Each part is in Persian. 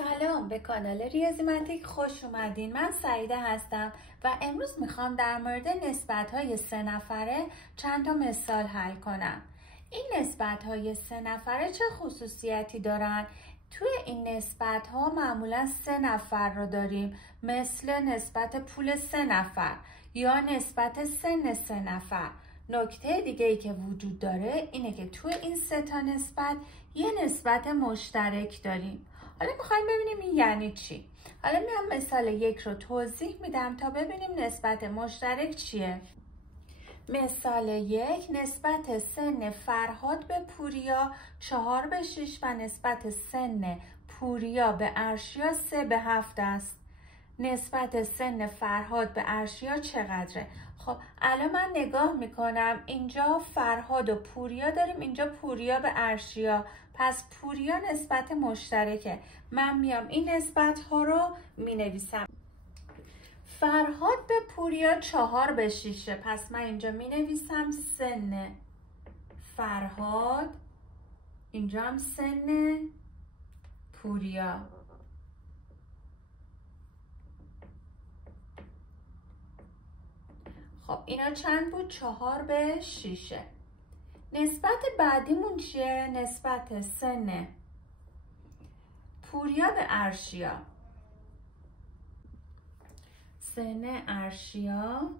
سلام، به کانال ریاضیمتیک خوش اومدین. من سعیده هستم و امروز میخوام در مورد نسبت‌های 3 نفره چند تا مثال حل کنم. این نسبت‌های 3 نفره چه خصوصیتی دارن؟ توی این نسبت‌ها معمولا 3 نفر رو داریم، مثل نسبت پول 3 نفر یا نسبت سن 3 نفر. نکته دیگه ای که وجود داره اینه که توی این 3 تا نسبت یه نسبت مشترک داریم. حالا میخوایم ببینیم این یعنی چی. حالا میام مثال 1 رو توضیح میدم تا ببینیم نسبت مشترک چیه. مثال 1 نسبت سن فرهاد به پوریا 4:6 و نسبت سن پوریا به ارشیا 3:7 است. نسبت سن فرهاد به ارشیا چقدره؟ خب الان من نگاه میکنم اینجا فرهاد و پوریا داریم، اینجا پوریا به ارشیا، پس پوریا نسبت مشترکه. من میام این نسبت ها رو مینویسم. فرهاد به پوریا 4:6، پس من اینجا مینویسم سن فرهاد، اینجا هم سن پوریا. خب اینا چند بود؟ 4:6. نسبت بعدیمون چیه؟ نسبت سن پوریا به ارشیا. سن ارشیا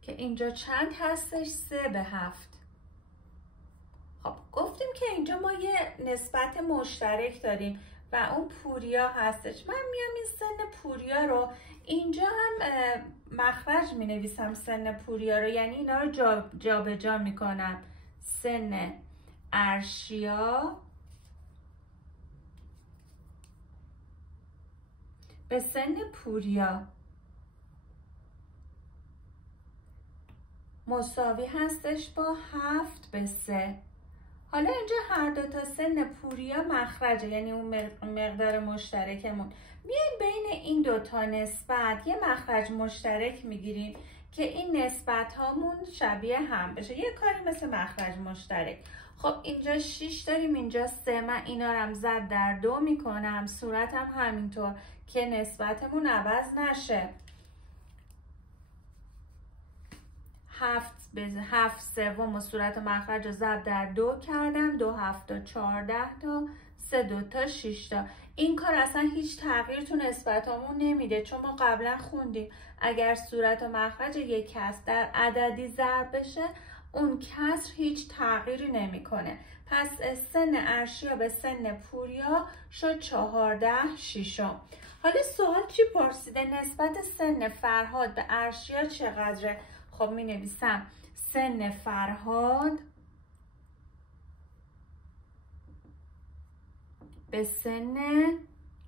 که اینجا چند هستش؟ 3:7. خب گفتیم که اینجا ما یه نسبت مشترک داریم و اون پوریا هستش. من میام این سن پوریا رو اینجا هم مخرج می نویسم، سن پوریا رو، یعنی اینا رو جابجا می کنم. سن ارشیا به سن پوریا مساوی هستش با 7:3. حالا اینجا هر دو تا سن پوریا مخرجه، یعنی اون مقدار مشترکمون. بیایم بین این دو تا نسبت یه مخرج مشترک میگیریم که این نسبت هامون شبیه هم بشه، یه کاری مثل مخرج مشترک. خب اینجا 6 داریم، اینجا 3. من اینا رو هم ضرب در 2 میکنم، صورتم همینطور که نسبتمون عوض نشه. 7 سوم و صورت مخرج رو ضرب در 2 کردم، 2 7 14 تا 3 2 تا 6 تا. این کار اصلا هیچ تغییر تو نسبتامون نمیده، چون ما قبلا خوندیم اگر صورت و مخرج یک کسر در عددی ضرب بشه اون کسر هیچ تغییری نمیکنه. پس سن ارشیا به سن پوریا شد 4:6. حالا سوال چی پرسیده؟ نسبت سن فرهاد به ارشیا چقدره؟ خب می نویسم سن فرهاد به سن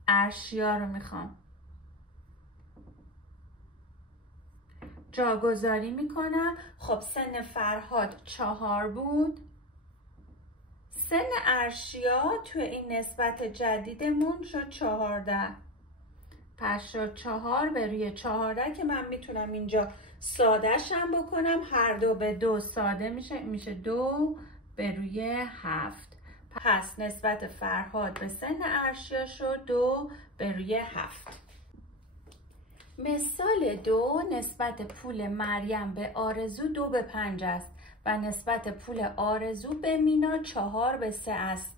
ارشیا رو میخوام جاگذاری میکنم. خب سن فرهاد 4 بود، سن ارشیا توی این نسبت جدیدمون شد 14. پس شد 4/14 که من میتونم اینجا ساده شم بکنم، هر دو به 2 ساده میشه 2/7. پس نسبت فرهاد به سن ارشیا شد 2/7. مثال 2 نسبت پول مریم به آرزو 2/5 است و نسبت پول آرزو به مینا 4/3 است.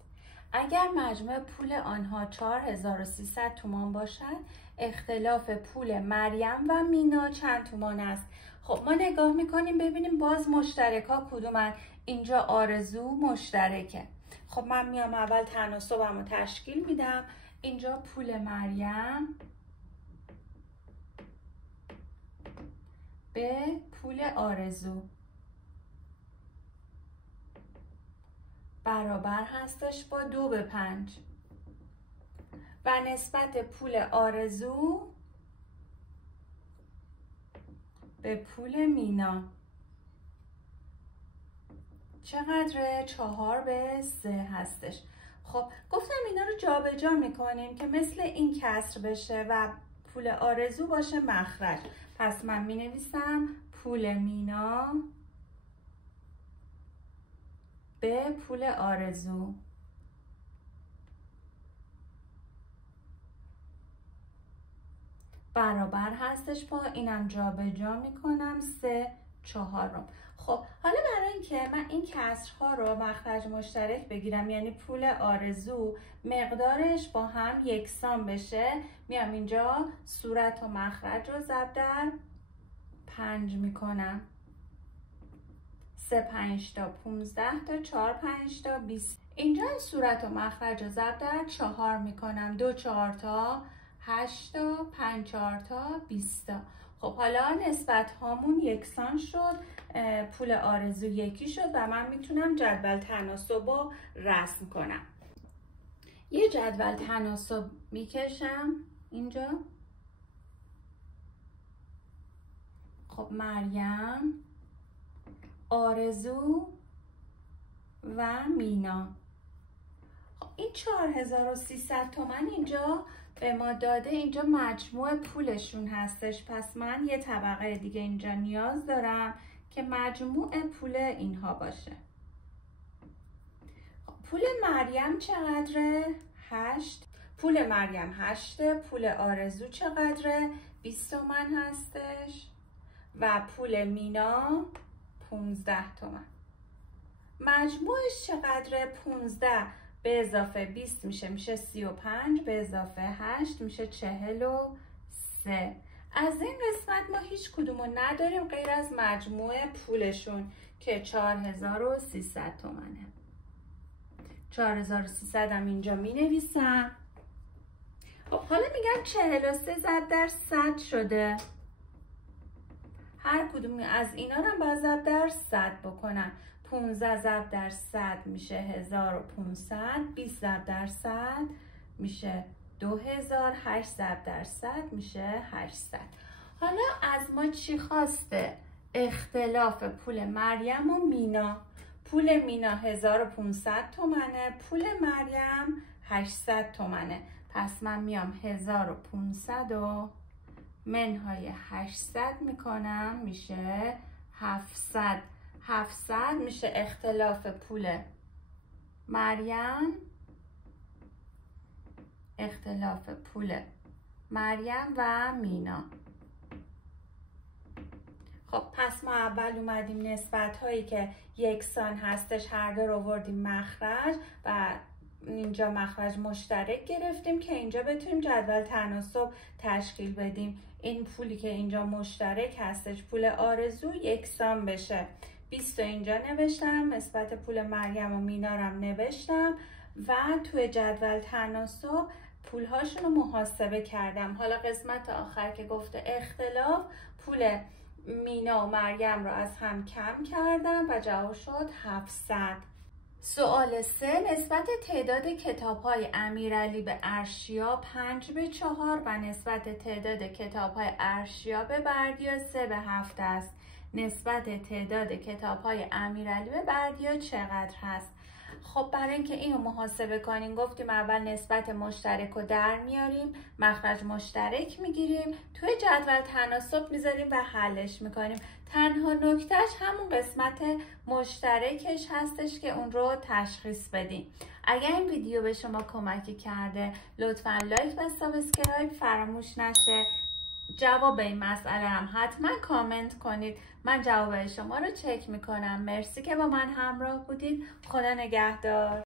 اگر مجموع پول آنها 4300 تومان باشد، اختلاف پول مریم و مینا چند تومان است؟ خب ما نگاه میکنیم ببینیم باز مشترک ها کدومن. اینجا آرزو مشترکه. خب من میام اول تناسبم رو تشکیل میدم. اینجا پول مریم به پول آرزو برابر هستش با 2/5 و نسبت پول آرزو به پول مینا چقدره؟ 4/3 هستش. خب گفتم اینا رو جابجا میکنیم که مثل این کسر بشه و پول آرزو باشه مخرج. پس من می نویسم پول مینا به پول آرزو برابر هستش با اینم جابجا میکنم 3/4. خب حالا برای اینکه من این کسرها رو مخرج مشترک بگیرم، یعنی پول آرزو مقدارش با هم یکسان بشه، میام اینجا صورت و مخرج رو ضرب در 5 میکنم. 3 5 تا 15 تا 4 5 تا 20. اینجا این صورت و مخرج رو ضرب در 4 میکنم. 2 4 تا 8 تا 5 4 تا 20 تا. خب حالا نسبت هامون یکسان شد، پول آرزو یکی شد و من میتونم جدول تناسب رو رسم کنم. یه جدول تناسب میکشم اینجا. خب مریم، آرزو و مینا. خب این 4300 تومان اینجا به ما داده، اینجا مجموع پولشون هستش، پس من یه طبقه دیگه اینجا نیاز دارم که مجموع پول اینها باشه. خب پول مریم چقدره؟ 8. پول مریم 8. پول آرزو چقدره؟ 20 تومن هستش و پول مینا 15 تومن. مجموعش چقدره؟ 15 به اضافه 20 میشه 35، به اضافه 8 میشه 43. از این قسمت ما هیچ کدومو نداریم غیر از مجموع پولشون که 4300 تومنه. 4300 هم اینجا می نویسم. خب حالا میگم 43 ضرب در 100 شده. هر کدوم از اینا رو باید ضرب در 100 بکنم. 15 ضرب در 100 میشه 1500. 20 ضرب در 100 میشه 2000. 8 ضرب در 100 میشه 800. حالا از ما چی خواسته؟ اختلاف پول مریم و مینا. پول مینا 1500 تومنه، پول مریم 800 تومنه. پس من میام 1500 و منهای 800 میکنم میشه 700. 700 میشه اختلاف پول مریم، اختلاف پول مریم و مینا. خب پس ما اول اومدیم نسبت هایی که یکسان هستش هر دو رو آوردیم مخرج و اینجا مخرج مشترک گرفتیم که اینجا بتونیم جدول تناسب تشکیل بدیم. این پولی که اینجا مشترک هستش پول آرزو یکسان بشه. 20 اینجا نوشتم، نسبت پول مریم و مینا رو هم نوشتم و توی جدول تناسب پول هاشون رو محاسبه کردم. حالا قسمت آخر که گفته اختلاف، پول مینا و مریم رو از هم کم کردم و جواب شد 700. سوال 3. نسبت تعداد کتاب‌های امیرعلی به ارشیا 5/4 و نسبت تعداد کتاب‌های ارشیا به بردیا 3/7 است. نسبت تعداد کتاب‌های امیرعلی به بردیا چقدر هست؟ خب برای اینکه اینو محاسبه کنیم گفتیم اول نسبت مشترک رو در میاریم، مخرج مشترک میگیریم، توی جدول تناسب میذاریم و حلش میکنیم. تنها نکتهش همون قسمت مشترکش هستش که اون رو تشخیص بدیم. اگر این ویدیو به شما کمکی کرده لطفاً لایک و سابسکرایب فراموش نشه. جواب این مسئله هم حتما کامنت کنید، من جواب شما رو چک میکنم. مرسی که با من همراه بودید. خدا نگهدار.